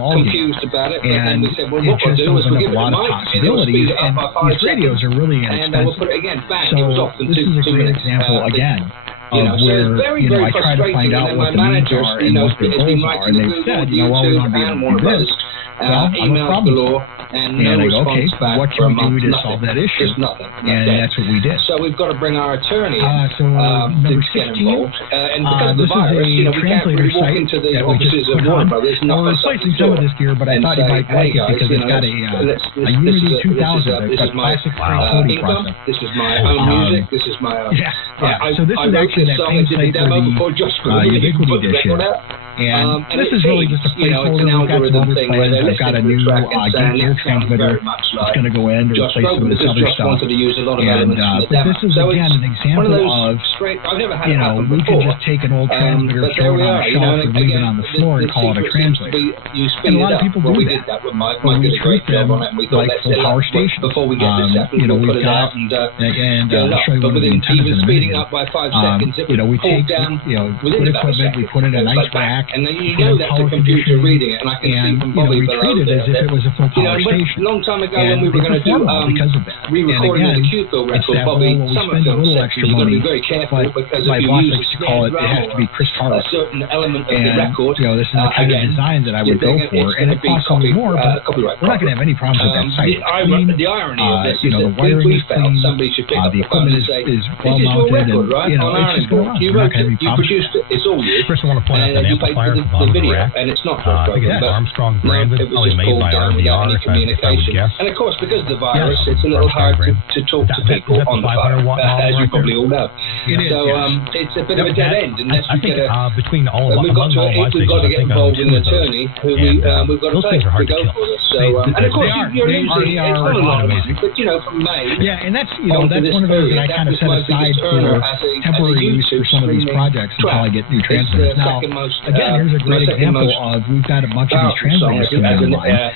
confused about it, and we said, well, what we'll do is we'll give it a mic, and we'll speed it up by 5 seconds, radios are really and we'll put it again, bang, it was off in this 2 is a great minutes. example, again, You know, of so where, it's very, very I try to find out what the needs are and what the goals are, and they've said, well, we want to be able to do this. Well, I'm a problem solver. And I go, okay, back what can we do to solve that issue? Just nothing. And that's what we did. So we've got to bring our attorney number to get 16, involved. And because of the virus, we can't really walk into the offices of Warner Brothers. We're replacing some of this gear, but I thought you might like it because it's got a Unity 2000, a classic Frank Cody processor. This is my own music. This is my own. So this is actually that faceplate for the Ubiquity edition. And this is really just a placeholder. We've got some other plans. I've got a new gear transmitter that's going to go in to replace some of this other stuff. And but this is, again, an example of, we can just take an old transmitter, throw it on a shelf, and leave it on the floor and call it a translator. And a lot of people do that. But we treat them like full power stations. We've got, and I'll show you one of the antennas in a minute. We take, good equipment, we put it in a nice rack, and then you know that's a computer reading it, and I can see from Bobby we treat it as if it was a full power station. A long time ago when we were going to do re-recording of the Q-Bill record, Bobby, Summerfield said you've got to be very careful because if you use a it has to be Chris Harlow. A certain element of the record, this is the kind of design that I would go for, and it costs a little more, but we're not going to have any problems with that site. The irony of this is that we felt somebody should pick up the phone and say, this is your record, right? It's just going to run. You wrote it, you produced it, it's all you. First, I want to point out that amplifier at the bottom of the rack. And it's not I think it's Armstrong branded, probably made by RVR, if I would guess. And of course, because of the virus, it's a little hard to talk to people on the phone, as you probably all know. So it's a bit of a dead end unless we get between all of we've got to get involved with an attorney who we've got to pay to go for this. So and of course you're losing a lot of money, but from May. Yeah, and that's that's one of those that I kind of set aside for temporary use for some of these projects until I get new transmitters. Now, again, here's a great example of we've got a bunch of these transmitters coming online.